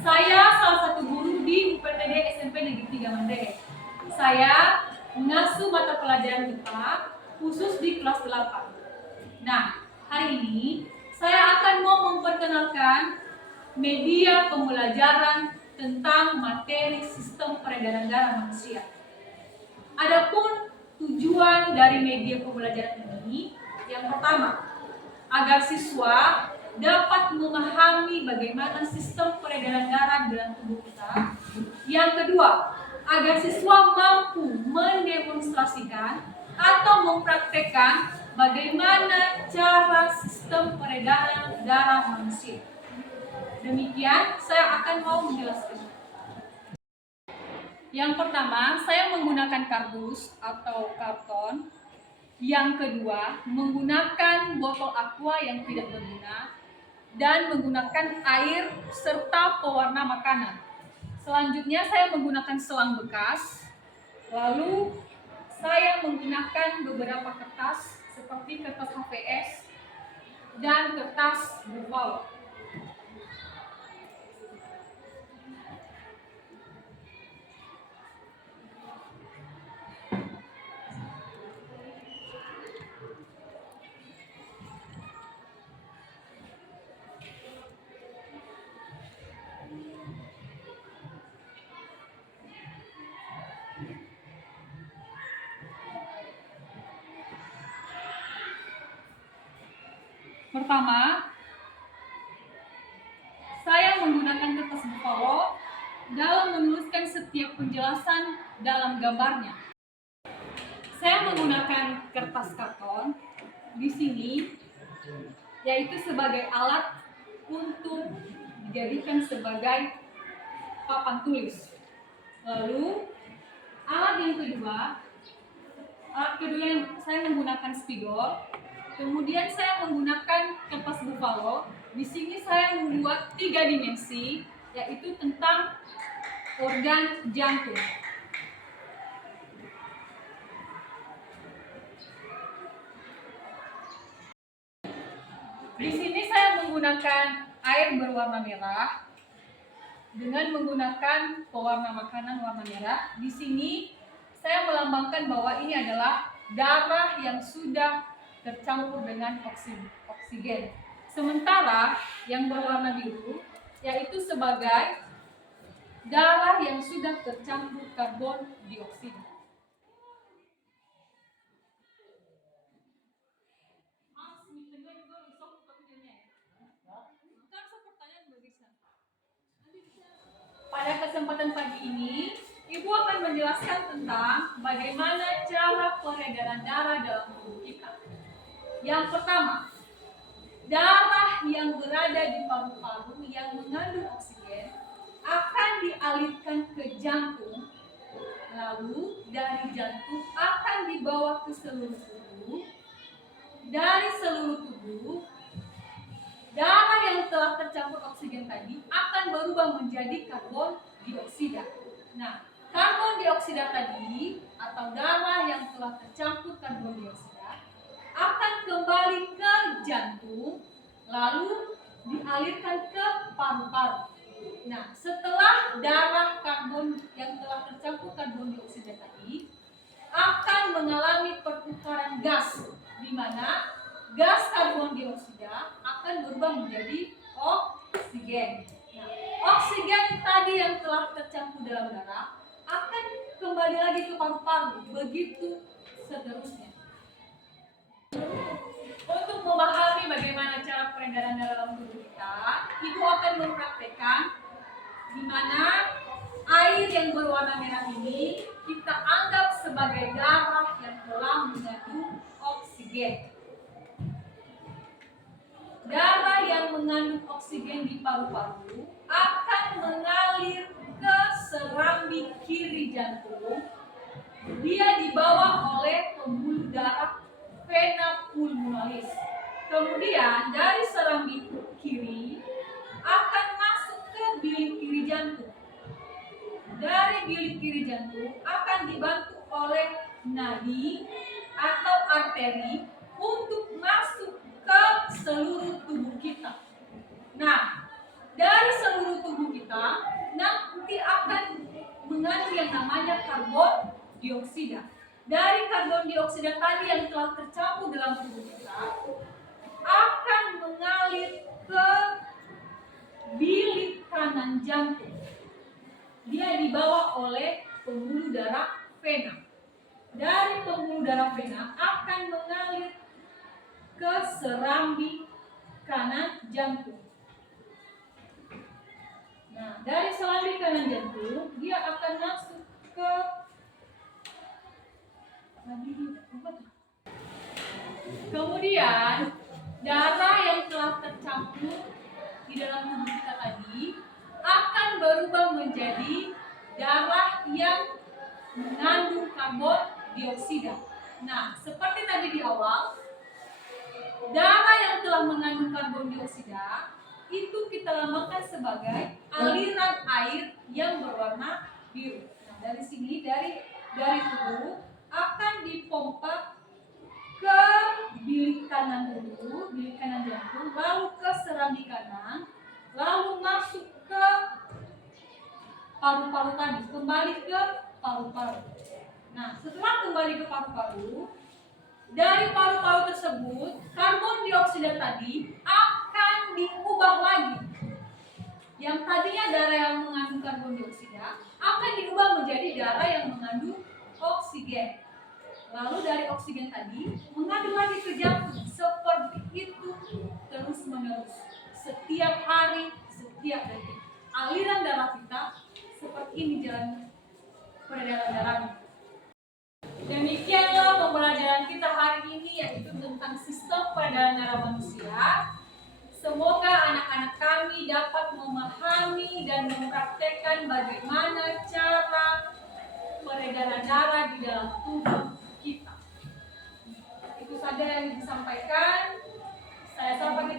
Saya salah satu guru di UPTD SMP Negeri 3 Mandailing. Saya mengasuh mata pelajaran IPA khusus di kelas 8. Nah, hari ini saya akan mau memperkenalkan media pembelajaran tentang materi sistem peredaran darah manusia. Adapun tujuan dari media pembelajaran ini, yang pertama, agar siswa dapat memahami bagaimana sistem peredaran darah dalam tubuh kita. Yang kedua, agar siswa mampu mendemonstrasikan atau mempraktekkan bagaimana cara sistem peredaran darah manusia. Demikian, saya akan mau menjelaskan. Yang pertama, saya menggunakan kardus atau karton. Yang kedua, menggunakan botol aqua yang tidak berguna dan menggunakan air serta pewarna makanan. Selanjutnya saya menggunakan selang bekas. Lalu saya menggunakan beberapa kertas seperti kertas HVS dan kertas buffalo. Pertama, saya menggunakan kertas buffalo dalam menuliskan setiap penjelasan dalam gambarnya. Saya menggunakan kertas karton di sini, yaitu sebagai alat untuk dijadikan sebagai papan tulis. Lalu, alat kedua yang saya menggunakan spidol. Kemudian saya menggunakan kertas buffalo. Di sini saya membuat 3 dimensi, yaitu tentang organ jantung. Di sini saya menggunakan air berwarna merah dengan menggunakan pewarna makanan warna merah. Di sini saya melambangkan bahwa ini adalah darah yang sudah tercampur dengan oksigen. Sementara yang berwarna biru yaitu sebagai darah yang sudah tercampur karbon dioksida. Pada kesempatan pagi ini, Ibu akan menjelaskan tentang bagaimana cara peredaran darah dalam tubuh kita. Yang pertama, darah yang berada di paru-paru yang mengandung oksigen akan dialirkan ke jantung, lalu dari jantung akan dibawa ke seluruh tubuh. Dari seluruh tubuh, darah yang telah tercampur oksigen tadi akan berubah menjadi karbon dioksida. Nah, karbon dioksida tadi atau darah yang telah tercampur karbon dioksida akan kembali ke jantung, lalu dialirkan ke paru-paru. Nah, setelah darah karbon yang telah tercampur karbon dioksida tadi akan mengalami pertukaran gas, di mana gas karbon dioksida akan berubah menjadi oksigen. Nah, oksigen tadi yang telah tercampur dalam darah akan kembali lagi ke paru-paru, begitu seterusnya. Untuk memahami bagaimana cara peredaran darah dalam tubuh kita, Ibu akan mempraktekkan di mana air yang berwarna merah ini kita anggap sebagai darah yang telah mengandung oksigen. Darah yang mengandung oksigen di paru-paru akan mengalir ke serambi kiri jantung. Dia dibawa oleh pembuluh darah vena pulmonalis. Kemudian dari serambi kiri akan masuk ke bilik kiri jantung. Dari bilik kiri jantung akan dibantu oleh nadi atau arteri untuk masuk ke seluruh tubuh kita. Nah, dari seluruh tubuh kita yang namanya karbon dioksida. Dari karbon dioksida tadi yang telah tercampur dalam tubuh kita akan mengalir ke bilik kanan jantung. Dia dibawa oleh pembuluh darah vena. Dari pembuluh darah vena akan mengalir ke serambi kanan jantung. Nah, dari serambi kanan jantung dia akan masuk ke kemudian darah yang telah tercampur di dalam tubuh kita tadi akan berubah menjadi darah yang mengandung karbon dioksida. Nah, seperti tadi di awal, darah yang telah mengandung karbon dioksida itu kita namakan sebagai aliran air yang berwarna biru. Nah, dari sini dari tubuh akan dipompa ke bilik kanan dulu, bilik kanan jantung, lalu ke serambi kanan, lalu masuk ke paru-paru tadi, kembali ke paru-paru. Nah, setelah kembali ke paru-paru, dari paru-paru tersebut karbon dioksida tadi akan diubah lagi. Yang tadinya darah yang mengandung karbon dioksida akan diubah menjadi darah yang mengandung oksigen. Lalu dari oksigen tadi mengalir lagi ke jantung. Seperti itu terus menerus. Setiap hari, setiap detik. Aliran darah kita seperti ini jalan peredaran darahnya. Demikianlah pembelajaran kita hari ini, yaitu tentang sistem peredaran darah manusia. Semoga anak-anak kami dapat memahami dan mempraktekkan bagaimana cara peredaran darah di dalam tubuh kita. Itu saja yang disampaikan. Saya sampaikan